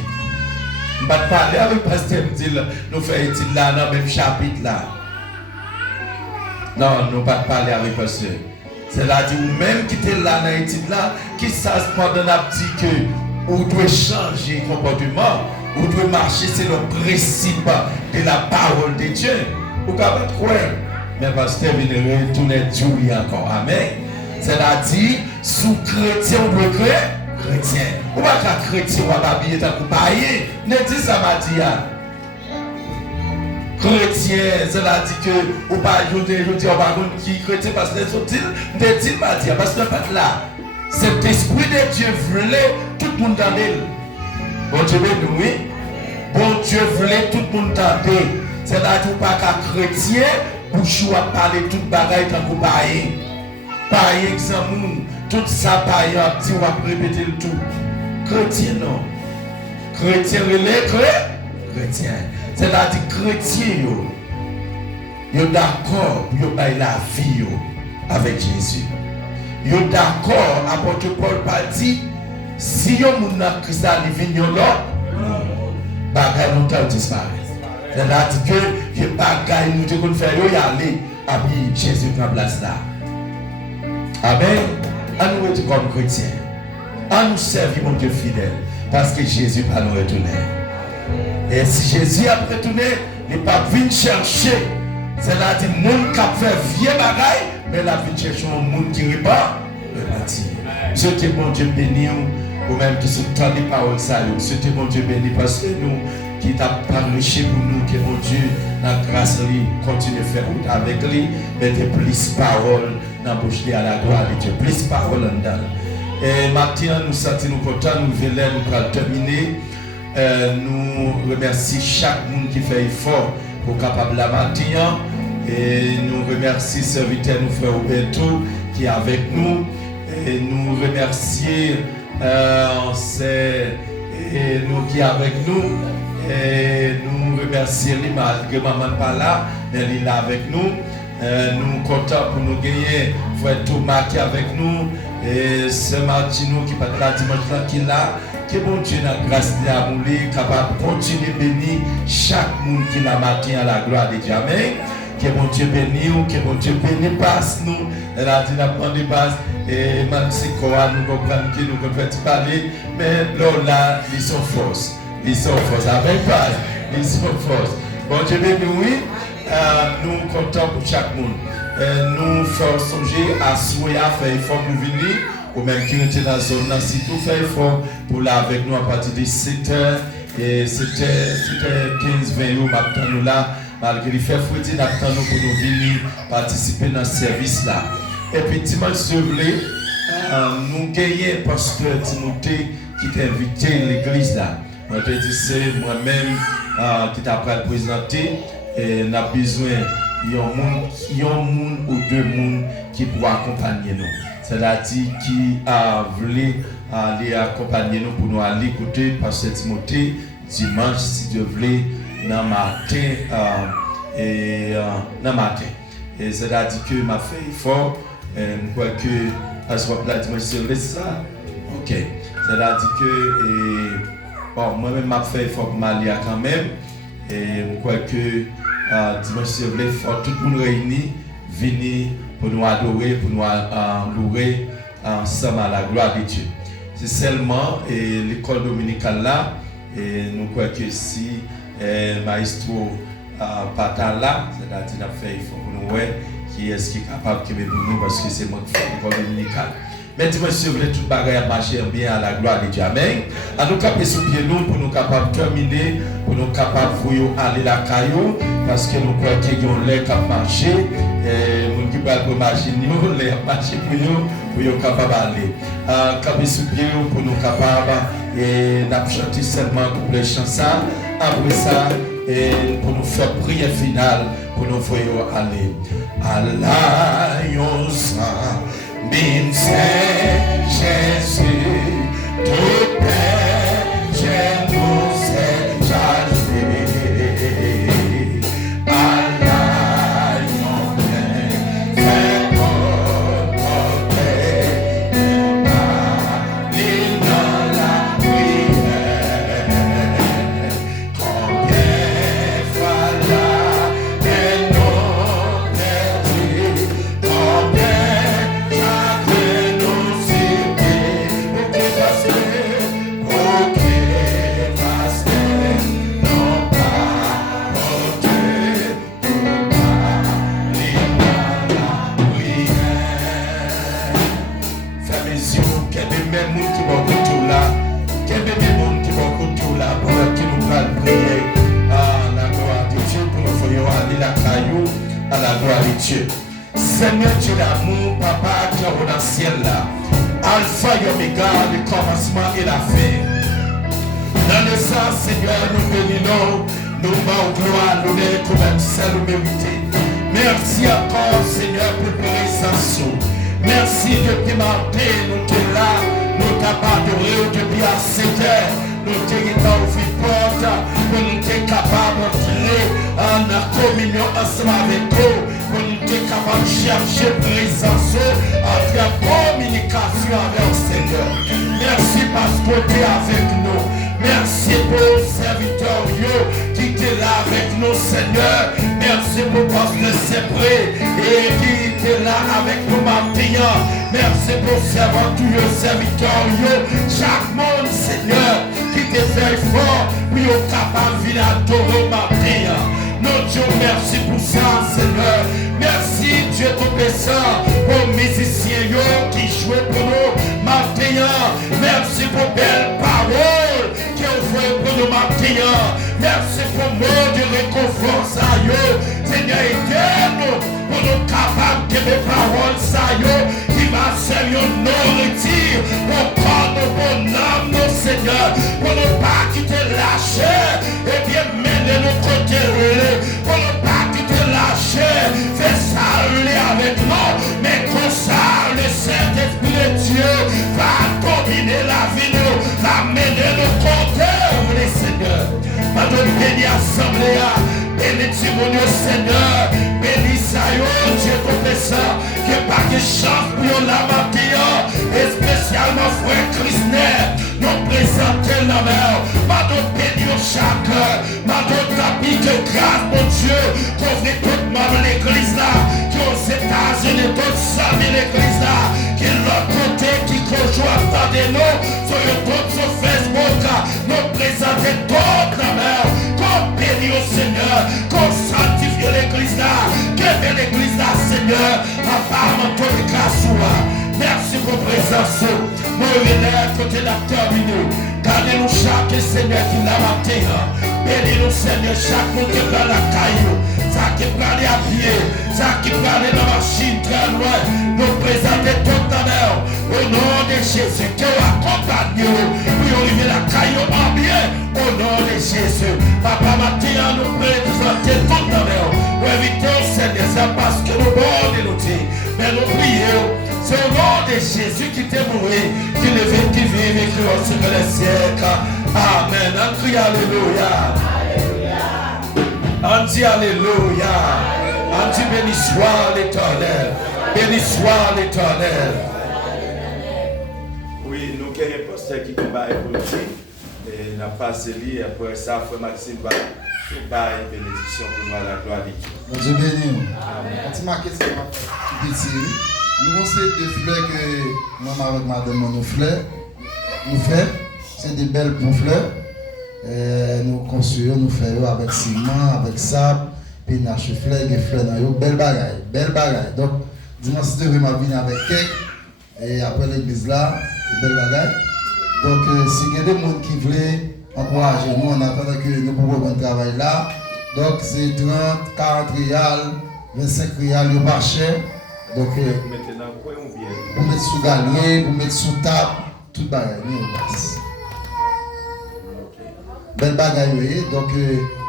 On va parler avec pasteur me dit nous faire étude là dans même chapitre là. Non, nous pas parler avec pasteur. C'est là dit ou même qui était là dans l'étude là qui ça pendant la dit que ou doit changer comportement. Vous devez marcher selon le principe de la parole de Dieu. Vous pouvez croire. Mais pasteur vient retourner Dieu encore. Amen. C'est-à-dire, sous chrétien, on doit croire chrétien. Ou pas qu'un chrétien, on va habiller ta coupe. Ne dis ça, Mathia. Chrétien, c'est-à-dire que, ou pas, je dis, on va qui chrétien parce que ne dis pas, Mathia, parce que pas là. Cet esprit de Dieu voulait tout le monde dans elle. Bon Dieu oui. Bon Dieu voulait tout le monde entendre. C'est-à-dire pas qu'un chrétien, bouchou a parlé tout bagaille tant que païen. Païen examen, tout ça païen, si on va répéter le tout. Chrétien non. Chrétien relais chrétien. C'est-à-dire chrétien yo d'accord pour yo bailler la vie avec Jésus. Yo d'accord, apôtre Paul pas dit si yo moun nan Christ a livre là, bagay nous t'a disparaît. C'est-à-dire que les bagay nous te kon faire yo y aller, et puis Jésus prend place là. Amen. À nous être comme chrétiens. À nous servir mon Dieu fidèle parce que Jésus va nous retourner. Et si Jésus a retourné, il n'est pas venu chercher. C'est-à-dire que les gens qui ont fait vieux bagay, mais la vie cherche un monde qui répond. C'était mon Dieu béni ou même qui se tend les paroles ça. C'était mon Dieu béni parce que nous qui t'a parlé pour nous que mon Dieu la grâce lui continue à faire route avec lui, mettez plus paroles dans la bouche à la gloire de Dieu, plus paroles en dedans. Et maintenant nous sentons nous contents, nous voulons nous terminer. Nous remercions chaque monde qui fait effort pour capable la matin. Et nous remercions le serviteur, nous frère Roberto, qui est avec nous. Et nous remercions nous qui est avec nous. Et nous remercions lui, malgré maman n'est pas là, mais il est là avec nous. Nous sommes contents pour nous gagner. Frère Thomas qui est avec nous. Et ce Martino qui est là dimanche là, qui est là. Que bon Dieu, la grâce de l'amour, capable de continuer à bénir chaque monde qui la matin à la gloire de Dieu. Amen. Que bon Dieu bénisse, que bon Dieu bénisse passe nous. Elle a dit la prendre des passes. Et même si nous comprenons que nous pouvons parler, mais là, ils sont force. Ils sont force. Avec pas, ils sont force. Bon Dieu bénisse, oui. Nous sommes contents pour chaque monde. Nous faisons songer à souhaiter à faire effort pour venir. Ou même qui était dans la zone, si tout fait effort pour là avec nous à partir de 7h. Et c'était 15-20 jours, nous là. Malgré les faits fouettés, nous attendons pour nous venir participer dans ce service-là. Et puis, dimanche, si vous voulez, nous gagnons pasteur Timothée qui t'a invité à l'église là. On te dit, c'est moi-même qui t'a présenté. Et nous avons besoin d'un monde ou deux monde qui pourront accompagner nous. C'est-à-dire qui a voulu aller accompagner nous pour nous aller écouter pasteur Timothée dimanche, si Dieu voulait. Dans le matin et c'est-à-dire que m'a fait effort je crois que à ce moment-là dimanche c'est ça ok c'est-à-dire que bon moi-même m'a fait effort pour m'aller quand même et je crois que dimanche c'est vrai faut tout le monde réuni venir pour nous adorer pour nous louer ensemble à la gloire de Dieu. C'est seulement l'école dominicale là et nous croyons que si maestro Patala, c'est-à-dire il faut que nous voyons qui est capable de pour nous parce que c'est moi qui fais l'école dominicale. Maintenant, si vous voulez tout bagage à marcher bien à la gloire de Dieu. Amen. À nous caper sous pied nous pour nous capables de terminer, pour nous capables de aller la caillou, parce que nous croyons qu'il y a un lait qui marcher, et nous qui ne marcher, nous lait marcher pour nous capables d'aller. Caper sous pied pour nous capables et nous chanter seulement pour les chansons. Après ça, et pour nous faire prière finale, pour nous voyons aller. Alliance. Bin c'est Jésus, tout péché nous est chargé. Allah yon fait porter l'île dans la prière. Combien fois là et non perdu, combien à la gloire de Dieu. Seigneur Dieu d'amour, Papa qui est dans le ciel là, Alpha et Omega, le commencement et la fin. Dans le sens, Seigneur, nous bénissons, nous rendons gloire, nous les comme seul nous mériter. Merci encore, Seigneur, pour la présence. Merci depuis matin, nous sommes là, nous sommes capables de rire depuis à 7 heures. Nous sommes ouvrir porte, pour nous sommes capables d'entrer en communion ensemble avec vous, pour nous sommes capables de chercher présence, entrer en communication avec le Seigneur. Merci parce que tu es avec nous. Merci pour le serviteur qui était là avec nous, Seigneur. Merci pour parce que c'est prêt et qui était là avec nous maintenant. Merci pour le serviteur, chaque monde, Seigneur, qui te fait fort, mais au capable de venir adorer ma prière. Notre Dieu, merci pour ça, Seigneur. Merci, Dieu Tout-Puissant, pour les musiciens qui jouent pour nous maintenant. Merci pour belles paroles qui ont fait pour nous maintenant. Merci pour mot de réconfort, ça y est. Seigneur, aide-nous pour nous capables de mes paroles, ça y est, qui va servir nourriture pour prendre nos bonnes âmes, nos Seigneur, pour ne pas quitter la chair et bien mener nos côtés, pour ne pas quitter la chair, fais ça avec nous, mais comme ça, le Saint-Esprit de Dieu va dominer la vie, va mener nos côtés, les Seigneur. Madame, bénis l'Assemblée, bénis mon Seigneur, bénis Dieu Tout-Puissant, que pas de chance pour la matin, et spécialement frère Christner, nous présenter la mer. Madame, bénis chacun, Madame, tapis de grâce, mon Dieu, qu'on fait toute maman l'église là, qui aux États-Unis, toute sa vie l'église là, qui est l'autre côté, qui conjoint par des noms, sur YouTube, sur Facebook, nous présenter toute la mer, qu'on bénit au Seigneur, qu'on sanctifie l'église là, que l'église là, Seigneur, apparemment toute grâce. Merci pour la présence. Moi, je viens côté d'acteur vidéo. Gardez-nous chaque Seigneur qui l'a maté. Bénis-nous, Seigneur, chaque monde qui prend la caillou. Ça qui prend les à pied. Ça qui prend les machines très loin. Nous présenter tout à l'heure. Au nom de Jésus, que vous accompagnez. Puis arriver la caillou en bien. Au nom de Jésus. Papa Mathieu, nous présenter tout à l'heure. Pour éviter au Seigneur, c'est parce que nous bon de nous dire. Mais nous prions. C'est au nom de Jésus qui t'est mort, qui le vit, qui vit, et qui au siècle des siècles. Amen. On crie Alléluia. On dit Alléluia. On dit béni soit l'Éternel. Béni soit l'Éternel. Oui, nous avons un pasteur qui combat pour nous. Et nous avons passé lui. Après ça, Frère Maxime va une bénédiction pour nous à la gloire de Dieu. Mon Dieu béni. Amen. On m'a question qui dit. Nous avons des fleurs que maman avec madame nous fleurs. Nous fait, c'est des belles bons fleurs. nous construisons, nous faisons avec ciment, avec sable, puis nous achetons fleurs et fleurs dans eux. Belle bagaille. Donc, dimanche, si tu veux venir avec cake, et après l'église là, belle bagaille. Donc, si il y a des gens qui veulent encourager nous, on attend que nous pouvons faire un travail là. Donc, c'est 30, 40 rials, 25 rials, il n'y a pas cher. Donc, Vous mettez dans le coin ou bien? vous mettez sous galier, vous mettez sous table, tout bagaille, nous passe. Belle bagaille, oui. Donc,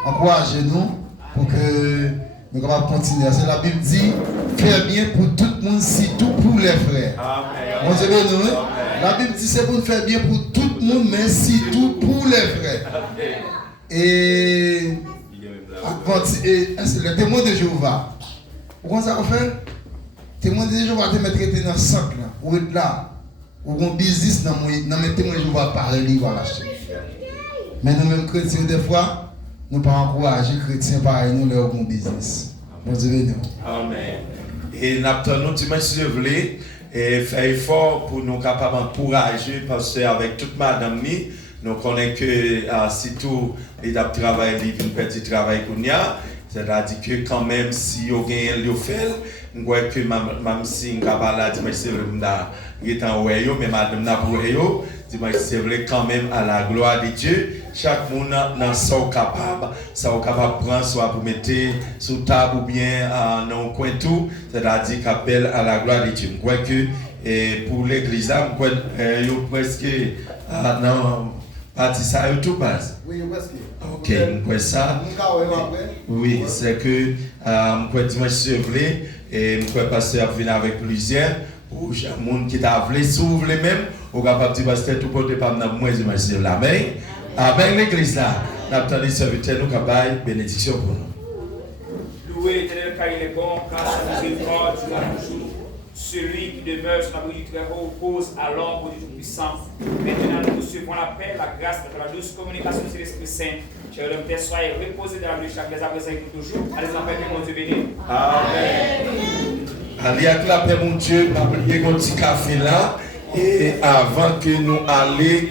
encouragez-nous pour que nous puissions continuer. C'est la Bible dit, faire bien pour tout le monde, surtout pour les frères. Amen. On se bien, nous, la Bible dit, c'est pour faire bien pour tout le monde, mais surtout pour les frères. Et le témoin de Jéhovah, comment ça va faire? Témoin de Jéhovah, tu mettre dans le sac, ou être là, ou un business dans le témoin de Jéhovah, parler, il va l'acheter. Mais nous-mêmes chrétiens, des fois, nous ne pouvons pas encourager les chrétiens pareil, nous leur bon business. Bon Dieu, nous. Amen. Et nous avons dimanche si vous voulez, et faire effort pour nous capables d'encourager, parce qu'avec toute madame, nous connaissons que si tout les travail, il y a un petit travail qu'on y a, c'est-à-dire que quand même, si vous gagnez le fait, nous voyons que même si nous avons la dimanche si vous voulez, mais madame n'a pas dimanche c'est vrai quand même à la gloire de Dieu. Chaque monde dans son capable de prendre soit pour mettre sous table ou bien dans un coin tout, c'est-à-dire qu'appelle à la gloire de Dieu. Je crois que pour l'église, je crois que presque non, parti ça tout passe. Oui, presque. Ok, je crois ça. Oui, c'est que je crois dimanche c'est vrai et je crois que pasteur venir avec plusieurs. Pour les gens qui t'a voulu s'ouvrir même, on va pas dire parce que tout porte pas dans moins imaginer la main. Avec l'église là, n'attendez les serviteurs nous capables bénédiction pour nous. Loué l'Éternel car il est bon, car sa miséricorde durera toujours. Celui qui demeure sur l'abri du Très-Haut repose à l'ombre du Tout-Puissant. Maintenant nous recevons la paix, la grâce, la douce communication de l'Esprit Saint. Cher homme, soyez reposés dans la vie de chaque les après avec nous toujours. Allez en paix, mon Dieu béni. Amen. Allez acclamer mon Dieu, pas oublier un petit café là et avant que nous allions